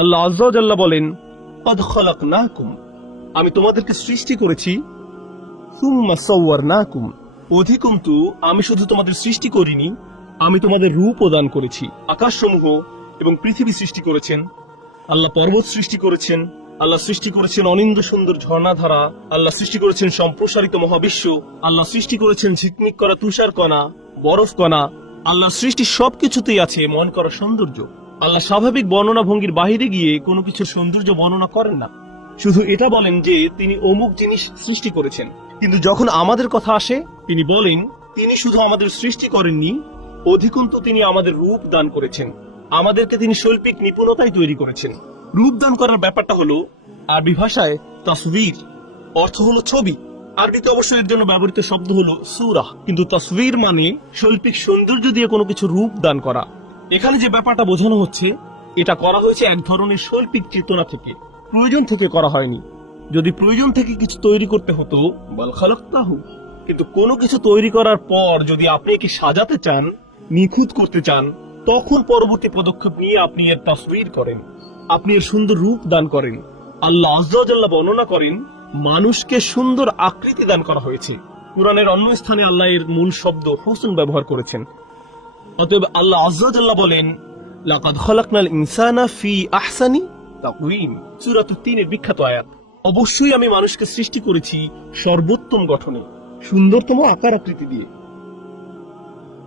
আল্লাহ আজ্লাহ বলেন আমি তোমাদেরকে সৃষ্টি করেছি। অধিকন্তু, আমি শুধু তোমাদের সৃষ্টি করিনি, আমি তোমাদের রূপ দান করেছি, আকাশসমূহ এবং পৃথিবী সৃষ্টি করেছেন। আল্লাহ পর্বত সৃষ্টি করেছেন, আল্লাহ সৃষ্টি করেছেন অনিন্দ সুন্দর ঝর্ণাধারা, আল্লাহ সৃষ্টি করেছেন সম্প্রসারিত মহাবিশ্ব, আল্লাহ সৃষ্টি করেছেন ঝিকমিক করা তুষার কণা বরফ কণা আল্লাহ সৃষ্টি সবকিছুতেই আছে মন করা সৌন্দর্য। আল্লাহ স্বাভাবিক বর্ণনা ভঙ্গির বাহিরে গিয়ে কোনো কিছুর সৌন্দর্য বর্ণনা করেন না। শুধু এটা বলেন যে, তিনি অমুক জিনিস সৃষ্টি করেছেন। কিন্তু যখন আমাদের কথা আসে, তিনি বলেন, তিনি শুধু আমাদের সৃষ্টি করেননি, অধিকন্তু তিনি আমাদের রূপ দান করেছেন। আমাদেরকে তিনি শৈল্পিক নিপুণতায় তৈরি করেছেন। রূপ দান করার ব্যাপারটা হলো, আরবি ভাষায় তসবির, অর্থ হলো ছবি। আরবিতে অবশ্য এর জন্য ব্যবহৃত শব্দ হলো সুরাহ কিন্তু তসবির মানে শৈল্পিক সৌন্দর্য দিয়ে কোনো কিছু রূপ দান করা। এখানে যে ব্যাপারটা বোঝানো হচ্ছে, এটা করা হয়েছে এক ধরনের শৈল্পিক চেতনা থেকে। প্রয়োজন থেকে করা হয়নি। যদি প্রয়োজন থেকে কিছু তৈরি করতে হতো, বল খালক্তাহু কিন্তু কোনো কিছু তৈরি করার পর যদি আপনি একে সাজাতে চান, নিখুঁত করতে চান, তখন পরবর্তী পদক্ষেপ নিয়ে আপনি এর তসবির করেন। আপনি এর সুন্দর রূপ দান করেন। আল্লাহ আজ্লাহ বর্ণনা করেন, মানুষকে সুন্দর আকৃতি দান করা হয়েছে। কোরআনের অন্য স্থানে আল্লাহ এর মূল শব্দ হোসেন ব্যবহার করেছেন। অতএব আল্লাহ আজ্লাহ বলেন লাকাদ খলাকনাল ইনসানা ফি আহসানি তিনের বিখ্যাত আয়াত। অবশ্যই আমি মানুষকে সৃষ্টি করেছি সর্বোত্তম গঠনে সুন্দরতম আকার আকৃতি দিয়ে।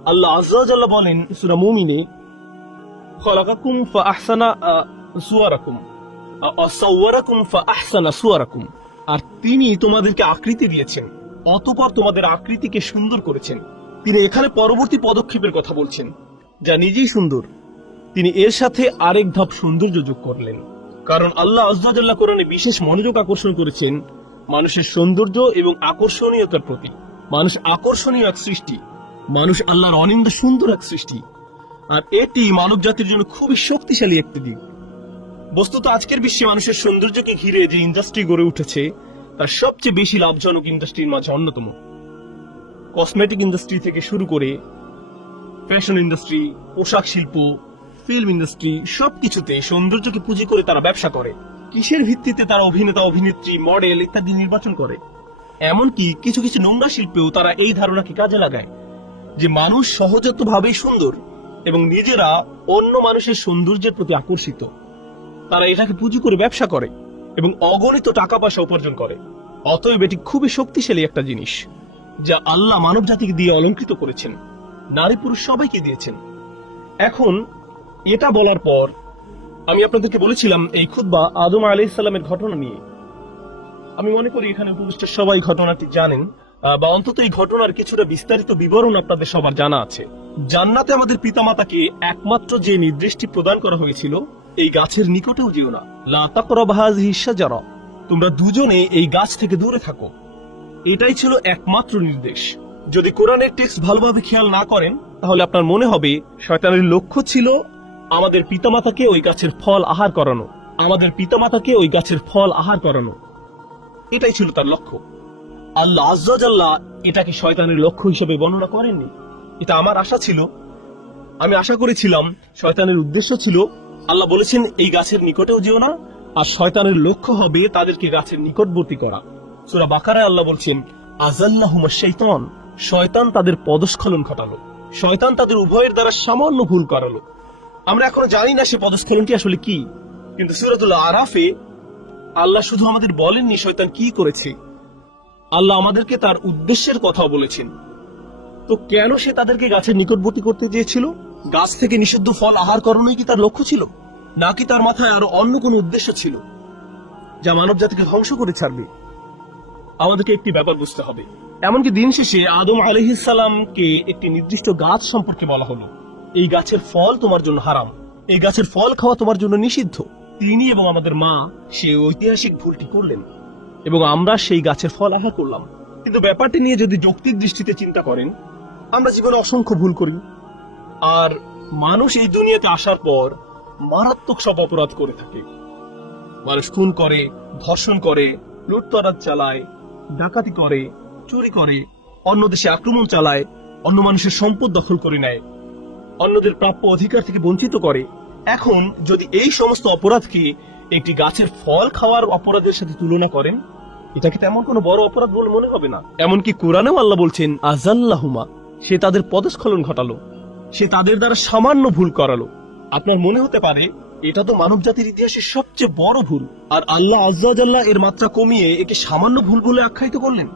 আল্লাহ বলেন মুমিনে খলাকাকুম ফা আহসানা সুয়ারাকুম। আহ, সাওয়ারাকুম ফা আহসানা সুয়ারাকুম। আর তিনি তোমাদেরকে আকৃতি দিয়েছেন অতপর তোমাদের আকৃতিকে সুন্দর করেছেন। তিনি এখানে পরবর্তী পদক্ষেপের কথা বলছেন, যা নিজেই সুন্দর। তিনি এর সাথে আরেক ধাপ সৌন্দর্য যোগ করলেন, কারণ আল্লাহ আজ্লাহ কোরআনে বিশেষ মনোযোগ আকর্ষণ করেছেন মানুষের সৌন্দর্য এবং আকর্ষণীয়তার প্রতি। মানুষ আকর্ষণীয় এক সৃষ্টি, মানুষ আল্লাহর অনিন্দ সুন্দর এক সৃষ্টি, আর এটি মানব জাতির জন্য খুবই শক্তিশালী একটি দিক। বস্তুত আজকের বিশ্বে মানুষের সৌন্দর্যকে ঘিরে যে ইন্ডাস্ট্রি গড়ে উঠেছে, তার সবচেয়ে বেশি লাভজনক ইন্ডাস্ট্রির মাঝে অন্যতম। কসমেটিক ইন্ডাস্ট্রি থেকে শুরু করে ফ্যাশন ইন্ডাস্ট্রি পোশাক শিল্প ফিল্ম ইন্ডাস্ট্রি সবকিছুতে সৌন্দর্যকে পুঁজি করে তারা ব্যবসা করে। কিসের ভিত্তিতে তারা অভিনেতা, অভিনেত্রী মডেল ইত্যাদি নির্বাচন করে? এমনকি কিছু কিছু নোংরা শিল্পেও তারা এই ধারণাকে কাজে লাগায় যে মানুষ সহজাতভাবেই সুন্দর এবং নিজেরা অন্য মানুষের সৌন্দর্যের প্রতি আকর্ষিত। তারা এটাকে পুঁজি করে ব্যবসা করে এবং অগণিত টাকা পয়সা উপার্জন করে। অতএব এটি খুবই শক্তিশালী একটা জিনিস। যা আল্লাহ মানব জাতিকে দিয়ে অলঙ্কৃত করেছেন। নারী পুরুষ সবাইকে দিয়েছেন। এখন এটা বলার পর আমি আপনাদেরকে বলেছিলাম এই খুদ্া আদম আলাইসাল্লামের ঘটনা নিয়ে। আমি মনে করি এখানে উপবিষ্ট সবাই ঘটনাটি জানেন বা অন্তত এই ঘটনার কিছুটা বিস্তারিত বিবরণ আপনাদের সবার জানা আছে। জান্নাতে আমাদের পিতামাতাকে একমাত্র যে নির্দেশটি প্রদান করা হয়েছিল, এই গাছের নিকটেও যেও না। লা তাকরাবু হাযিহি শাজারা। তোমরা দুজনে এই গাছ থেকে দূরে থাকো। এটাই ছিল একমাত্র নির্দেশ। যদি কোরআনের টেক্সট ভালোভাবে খেয়াল না করেন, তাহলে আপনার মনে হবে, শয়তানের লক্ষ্য ছিল আমাদের পিতামাতাকে ওই গাছের ফল আহার করানো। আমাদের পিতামাতাকে ওই গাছের ফল আহার করানো। এটাই ছিল তার লক্ষ্য। আল্লাহ আজ্লাহ এটাকে শয়তানের লক্ষ্য হিসেবে বর্ণনা করেননি। এটা আমার আশা ছিল। আমি আশা করেছিলাম, শয়তানের উদ্দেশ্য ছিল, আল্লাহ বলেছেন, এই গাছের নিকটেও যেও না, আর শয়তানের লক্ষ্য হবে তাদেরকে গাছের নিকটবর্তী করা। সূরা বাকারায় আল্লাহ বলছেন আজাল্লাহুমা শাইতান শয়তান তাদের পদস্খলন ঘটালো। শয়তান তাদের উভয়ের দ্বারা সামান্য ভুল করালো। আমরা এখনও জানি না সে পদস্খলনটি আসলে কি, কিন্তু সূরাতুল আরাফে আল্লাহ শুধু আমাদের বলেননি শয়তান কি করেছে। আল্লাহ আমাদেরকে তার উদ্দেশ্যের কথাও বলেছেন। তো কেন সে তাদেরকে গাছের নিকটবর্তী করতে চেয়েছিল? গাছ থেকে নিষিদ্ধ ফল আহার করানোই কি তার লক্ষ্য ছিল? নাকি তার মাথায় আরও অন্য কোনো উদ্দেশ্য ছিল, যা মানব জাতিকে ধ্বংস করে ছাড়বে? আমাদেরকে একটি ব্যাপার বুঝতে হবে। এমনকি দিন শেষে আদম আলহিসাল্লামকে একটি নির্দিষ্ট গাছ সম্পর্কে বলা হলো। এই গাছের ফল তোমার জন্য হারাম। এই গাছের ফল খাওয়া তোমার জন্য নিষিদ্ধ। তিনি এবং আমাদের মা সেই ঐতিহাসিক ভুলটি করলেন এবং আমরা সেই গাছের ফল আহার করলাম। কিন্তু ব্যাপারটি নিয়ে যদি যৌক্তিক দৃষ্টিতে চিন্তা করেন, আমরা জীবনে অসংখ্য ভুল করি। আর মানুষ এই দুনিয়াতে আসার পর মারাত্মক সব অপরাধ করে থাকে। মানুষ খুন করে, ধর্ষণ করে, লুটতরাজ চালায় ডাকাতি করে, চুরি করে, অন্য দেশে আক্রমণ চালায়, অন্য মানুষের সম্পদ দখল করে নেয়। অন্যদের প্রাপ্য অধিকার থেকে বঞ্চিত করে। এখন যদি এই সমস্ত অপরাধকে একটি গাছের ফল খাওয়ার অপরাধের সাথে তুলনা করেন, এটাকে তেমন কোনো বড় অপরাধ বলে মনে হবে না। এমনকি কোরআনেও আল্লাহ বলছেন আজাল্লাহুমা সে তাদের পদস্খলন ঘটালো। সে তাদের দ্বারা সামান্য ভুল করালো। আপনার মনে হতে পারে এটা তো মানব জাতির ইতিহাসের সবচেয়ে বড় ভুল। আর আল্লাহ আজ্লাহ এর মাত্রা কমিয়ে একে সামান্য ভুল বলে আখ্যায়িত করলেন।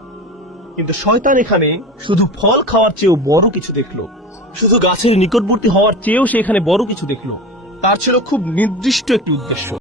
কিন্তু শয়তান এখানে শুধু ফল খাওয়ার চেয়েও বড় কিছু দেখল। শুধু গাছের নিকটবর্তী হওয়ার চেয়েও সে এখানে বড় কিছু দেখল। তার ছিল খুব নির্দিষ্ট একটি উদ্দেশ্য।